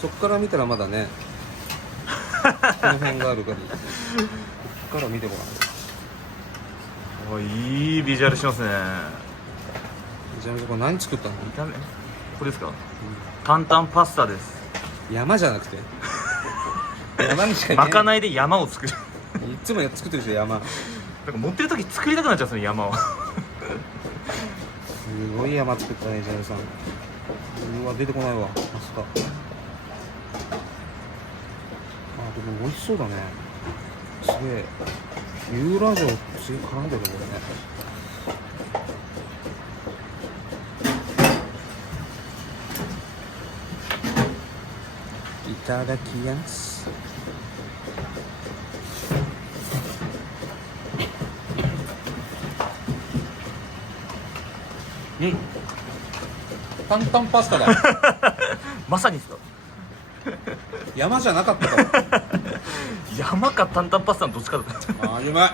そっから見たらまだねこの辺があるからこっから見てごらん。おいいビジュアルしますね。じゃあこれ何作ったの？炒めこれですか、担々パスタです。山じゃなくて山にしかいまかないで山を作るいつも作ってるでしょ山。なんか持ってる時作りたくなっちゃうんですよ山をすごい山作ったねジャルさん。うわ出てこないわパスタ。でも美味しそうだね。すげえユーラジオすげえ絡んでるねこれね。いただきます。担々パスタだまさにですか山じゃなかったから山か担々パスタのどっちかだった。あーうまい。